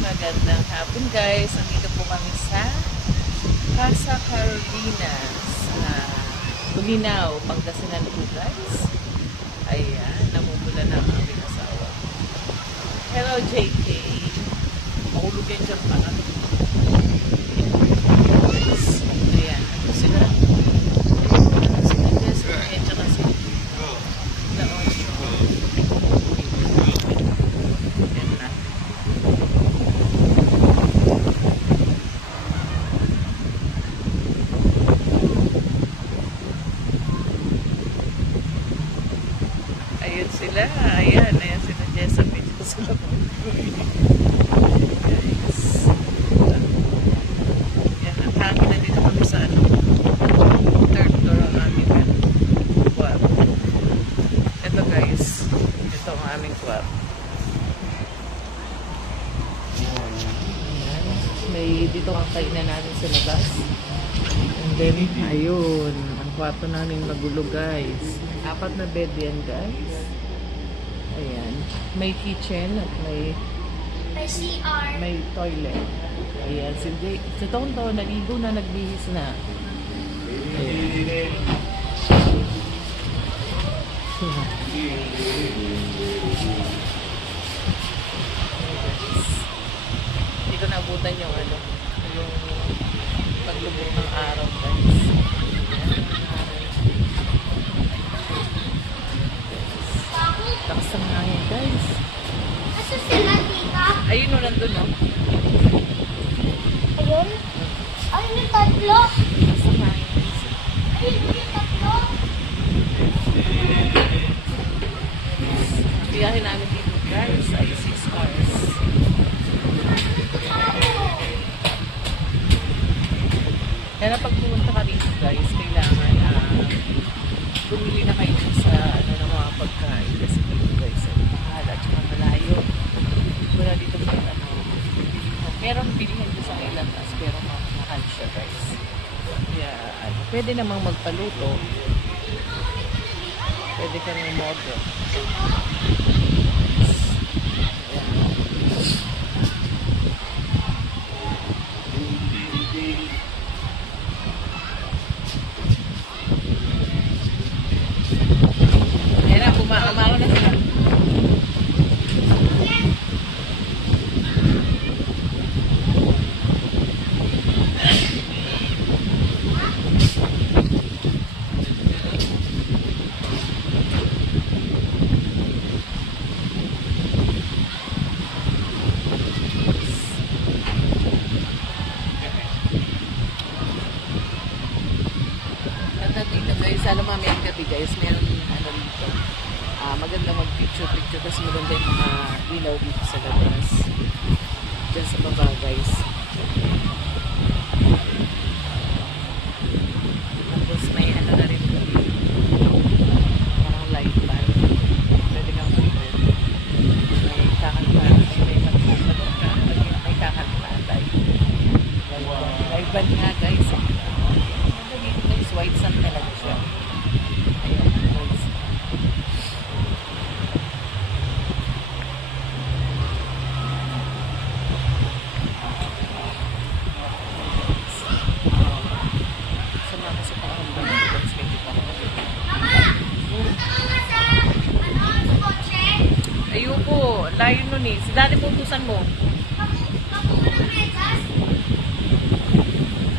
Magandang hapon guys. Andito po kami sa Casa Carolina sa Bulinaw, Pangasinan po guys. Ayan, namumula na ang aming asawa. Hello JK. Mahulog yan dyan pa. Guys, ayan. Ito sila. Sila Desmond at saka si Laon. Ayan na. Ayun sila. Ayan. Ayan sila Jessamine. Ito sila po. Guys. Ayan. Hangin na dito kami sa third floor ang aming club. Ito guys. Ito ang aming club. Ayan. May dito ang kainan natin sa labas. And then, ayun. Ang kwarto namin magulo guys. 4 na bed yan guys. Ayan. May kitchen at may CR. may toilet. Ayan. Si Tonto, naligo na, nagbihis na. Ayan. Hindi ko naabutan yung yung paglubog ng araw guys. Takas ng hangin guys. Asa sila, tita? Ayun o, nandun o. Ayun? Ayun yung tatlo. Takas ng hangin guys. Ayun yung tatlo. Ang biyahe namin dito guys ay 6 hours. Kaya na pag pumunta ka dito guys, kailangan bumili na kayo sa ng mga pagkain kasi dito guys ay mahal at saka malayo. Wala dito meron bilihan dito sa ilang tas pero mahal siya guys. Kaya pwede namang magpaluto. Pwede ka nang model. Kumakabaw na sila. Ganda dito guys. Alam mo, may gabi guys. Meron dito. Maganda mag-picture-picture kasi maganda yung mga ilaw dito sa labas. Diyan sa baba guys. Tapos may na rin parang light pan. Pwede kang mag-picture. May kakanta. May kakanta tayo. Light pan nga guys. Maganda dito guys. White sun talaga siya. Ayan guys. Ayoko, layo nun eh. Si Daddy putusan mo.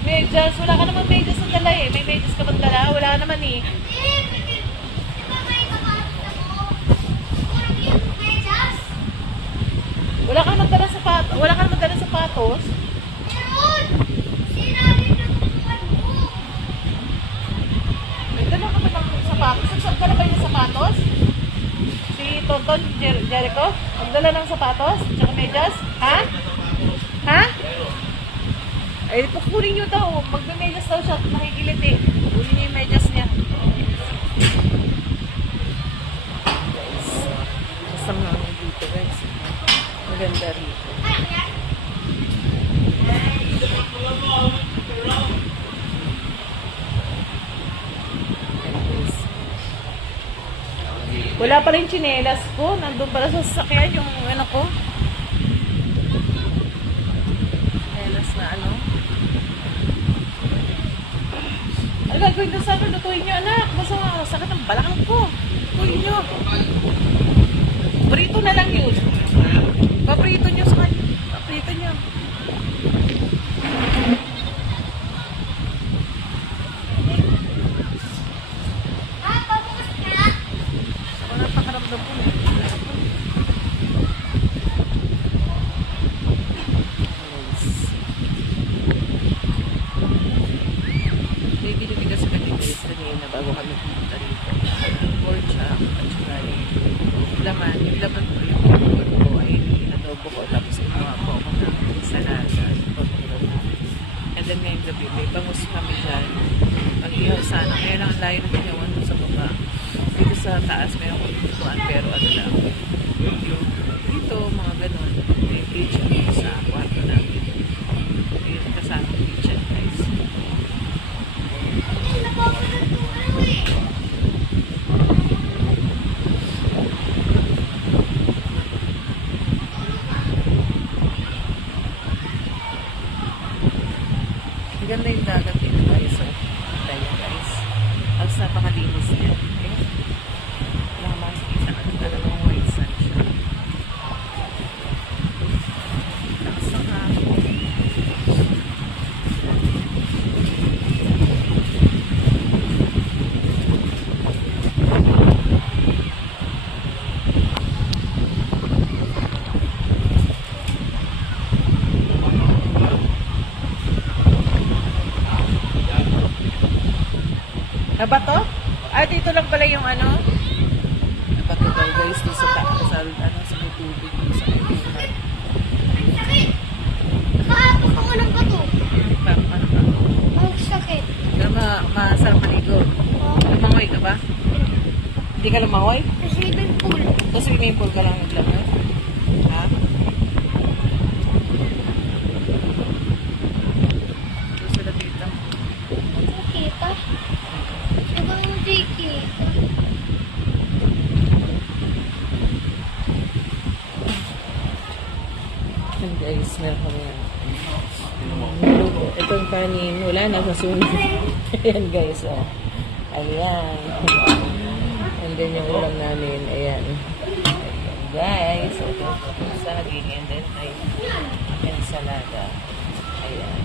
Medyas? Wala ka naman medyas na dala eh. May medyas ka bang dala? Wala naman eh. Wala ka naman dala sapatos? Wala ka naman dala sapatos? May dala ka naman sapatos? Saan ka na ba yung sapatos? Si Tonton Jericho? Magdala ng sapatos? Tsaka medyas? Ha? Ha? Ay, pukunin nyo daw. Magme-medyas daw siya. Makikilit eh. Kunin nyo yung medyas niya. Guys. Masang namin dito guys. Maganda rito. Wala pa rin tsinelas ko. Nandun pala sa sasakyan yung ano ko. gagawin na sa akin? Lutuin niyo, anak. Basta sakit ang balakang ko. Lutuin niyo. Prito na lang yun. Paprito niyo sa kanya. Paprito niyo. Pabukas na. Ako napakaramdam ko. May binibig kasi kami guys kanina bago kami pumunta rito. Pork chop at saka yung laman. Yung laman ko yung pork ko ay adobo ko. Tapos ginawa ko ako ng salada. And then ngayong gabi may bangus kami dyan. Pag-ihaw sana. Kaya lang ang layo na ginawan ko sa baba. Dito sa taas mayroon ko tutuan pero ano lang. Yung dito mga ganon. Yung kitchen sa kwarto namin. Yung kasama kitchen guys. Ganda yung dagat dito guys. So, tayo guys. Tapos napakalinis niya. Okay? Wala makikita ka na talagang white sun siya. Tapos saka Nabato? Ah, dito lang pala yung ano? Nabato daw guys, dito sa taas, sa may tubig, sa may tubig. Sakit. Nakahapos ako ng bato. Ano ba? Ang sakit. Masarap maligo. Lumangoy ka ba? Hindi ka lumangoy? Sa swimming pool. Sa swimming pool ka lang naglangoy? Ha? Ito sila dito. Kita. Diba hindi kita? Yan guys, meron kami yan. Itong kanin, wala na sa sunog. Ayan guys, oh. Ayan. And then yung ulam namin, ayan. Ayan guys, ito saging, and then ay ensalada. Ayan,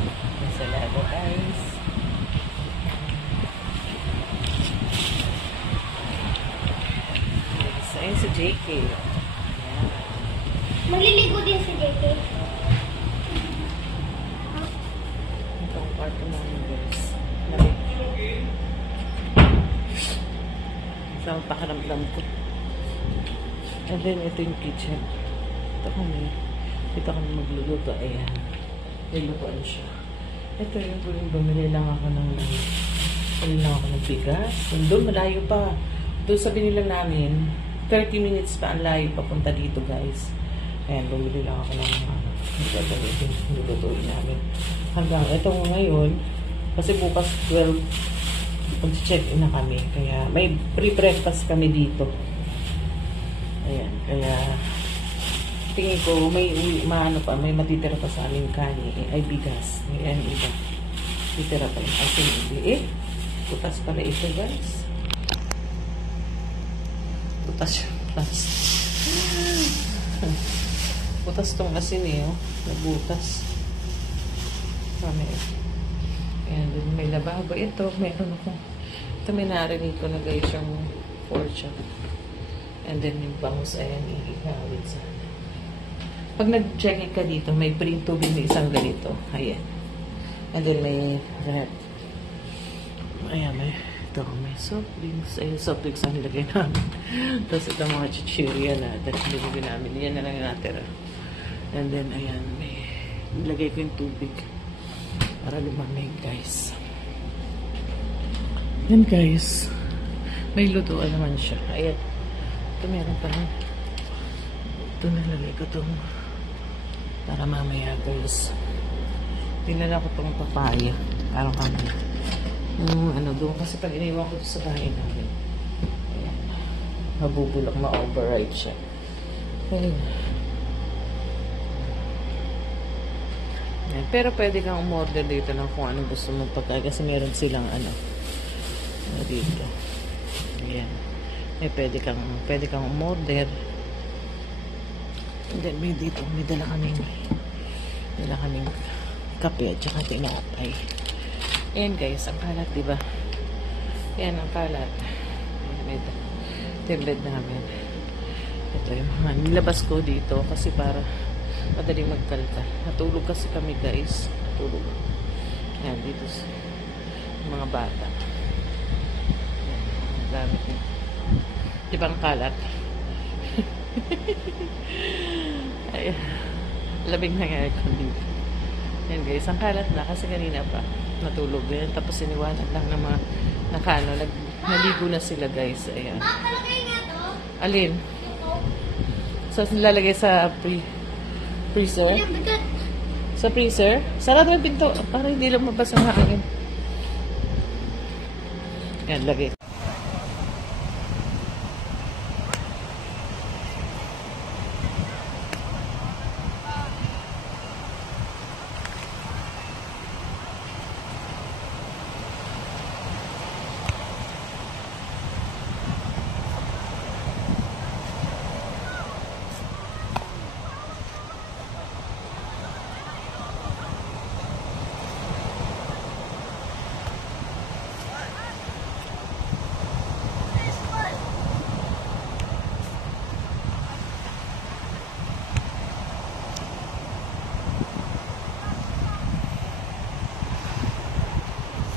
ensalada guys. Yes, ayun si JK. Ayan. Maliligo din si JK. Itong kwarto namin guys. Lamig. Sa pakaramdam ko. And then ito yung kitchen. Ito kami magluluto. Ayan. Nilutuan siya. Ito yung bumili lang ako ng bigas. Doon malayo pa. Doon sa binilang namin 30 minutes pa ang layo papunta dito guys. Ayan, bumili lang ako ng nilutuin namin. Hanggang ito ngayon, kasi bukas 12, mag-check-in na kami. Kaya may pre-breakfast kami dito. Ayan, kaya tingin ko may matitira pa sa aming kanin. Ay, bigas. Ayan, iba. Titira pa yung asin. Butas pala ito guys. Butas. Butas tong asin oh. Nabutas. Kami. Ayan, dun may lababo. Ito, meron ako. Ito may narinig ko na guys yung pork chop. And then yung bangus, ayan, ihawin sa. Pag nag-check ka dito, may print tubig na isang ganito. Ayan. And then may red. Ayan, may soft drinks. Ayan, soft drinks ang nilagay namin. Tapos ito mga chichirya na. Tapos nilagay namin. Yan na lang yung natira. And then, ayan, may nilagay ko yung tubig. Para lumamig, guys. Yan, guys. May lutuan naman siya. Ayan. Ito meron pa rin. Ito nalagay ko itong para mamaya, guys. Tinala ko itong papaya. Parang kami. Doon kasi pag iniwan ko sa bahay namin. Ayan. Mabubulok, ma-override siya. Ayan. Ayan. Pero pwede kang umorder dito ng kung anong gusto mong pagkain kasi meron silang dito. Ayan. Pwede kang umorder. And then may dito, may dala kaming kape at saka tinapay. Ayan guys, ang kalat, diba? Ayan ang kalat. Ito yung bed namin. Ito yung mga nilabas ko dito kasi para madaling magkalta. Natulog kasi kami guys. Natulog. Ayan, dito mga bata. Ayan, gamit niya. Diba ang kalat? Ayan. Labing na yung aircon dito. Ayan guys, ang kalat na kasi kanina pa natulog din. Tapos iniwanan lang ng mga naligo na sila guys. Ayan. Kalagay nga to. Alin? So, nilalagay sa freezer? Bigat. Sa freezer? Sarado yung pinto para hindi lumabas ang hangin. Ayan, lagay.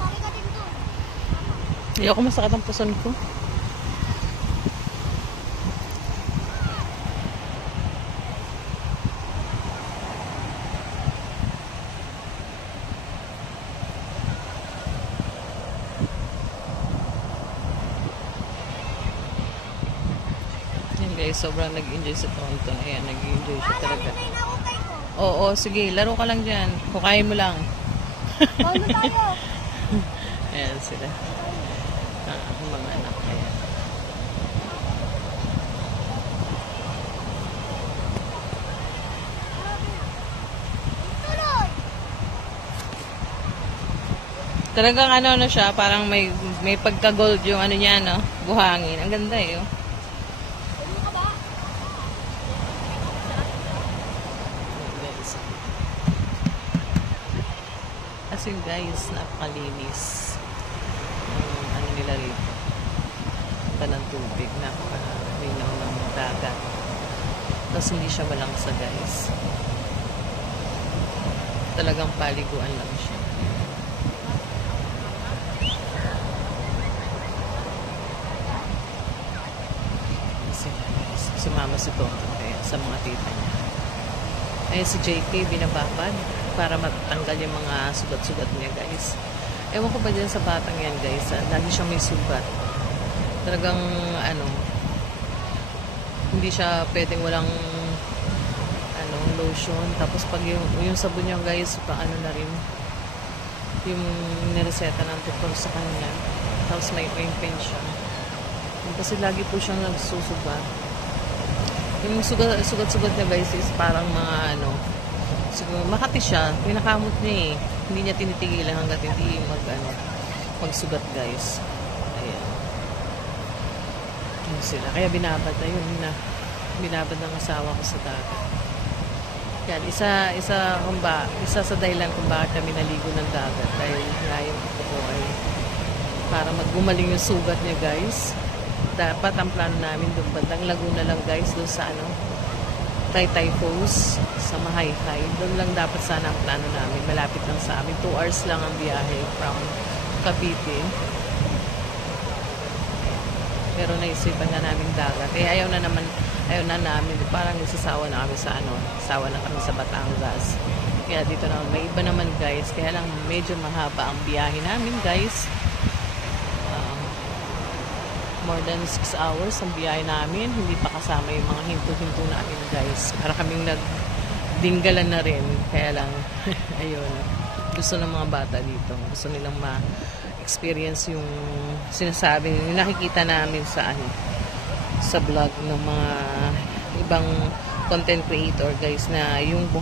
Sabi ka din to. Ayoko masakit ang puson ko. Yan guys, sobrang nag-enjoy sa Tonton. Ayan, nag-enjoy siya talaga. Ay, nakukay ko. Oo, sige, laro ka lang dyan. Kukain mo lang. Paano tayo? Ayan sila. Ang mga anak. Ayan. Tuloy. Talagang ano na siya, parang may pagka-gold yung ano niya, no? Buhangin. Ang ganda eh, oh. Ano ka ba? As in guys, napakalinis. Yung ano nila rito. Ng tubig, napakalinaw ng dagat. Tapos hindi siya malangsa guys. Talagang paliguan lang siya. Sumama si Toto kaya sa mga tita niya. Ayun si JK binababad para matanggal yung mga sugat-sugat niya guys. Ewan ko ba dyan sa batang yan guys, lagi siyang may sugat. Talagang ano, hindi siya pwedeng walang ano, lotion. Tapos pag yung sabon niya guys, paano na rin yung nireseta ng doktor sa kanya. Tapos may pain siya. Kasi lagi po siyang nagsusugat. Yung sugat-sugat niya guys is parang mga ano, siguro makati siya, pinakamot niya eh. Hindi niya tinitigilan hanggat hindi magsugat guys. Ayan. Yun sila. Kaya binabad na yun na. Binabad ng asawa ko sa dagat. Yan, isa sa dahilan kung bakit kami naligo ng dagat. Dahil nga yung ito po ay para maggumaling yung sugat niya guys. Dapat ang plano namin doon bandang Laguna lang guys, doon sa ano Taytay Falls sa Mahayhay. Doon lang dapat sana ang plano namin, malapit lang sa amin, 2 hours lang ang biyahe from Cavite. Pero naisipan na namin dagat ayaw na namin, parang nagsasawa na kami sa ano, sawa na kami sa Batangas. Kaya dito na may iba naman guys, kaya lang medyo mahaba ang biyahe namin guys. More than 6 hours ang biyahe namin. Hindi pa kasama yung mga hinto-hinto namin guys. Para kaming nagdinggalan na rin. Kaya lang, ayun. Gusto ng mga bata dito. Gusto nilang ma-experience yung sinasabi, yung nakikita namin sa vlog ng mga ibang content creator guys na yung buhay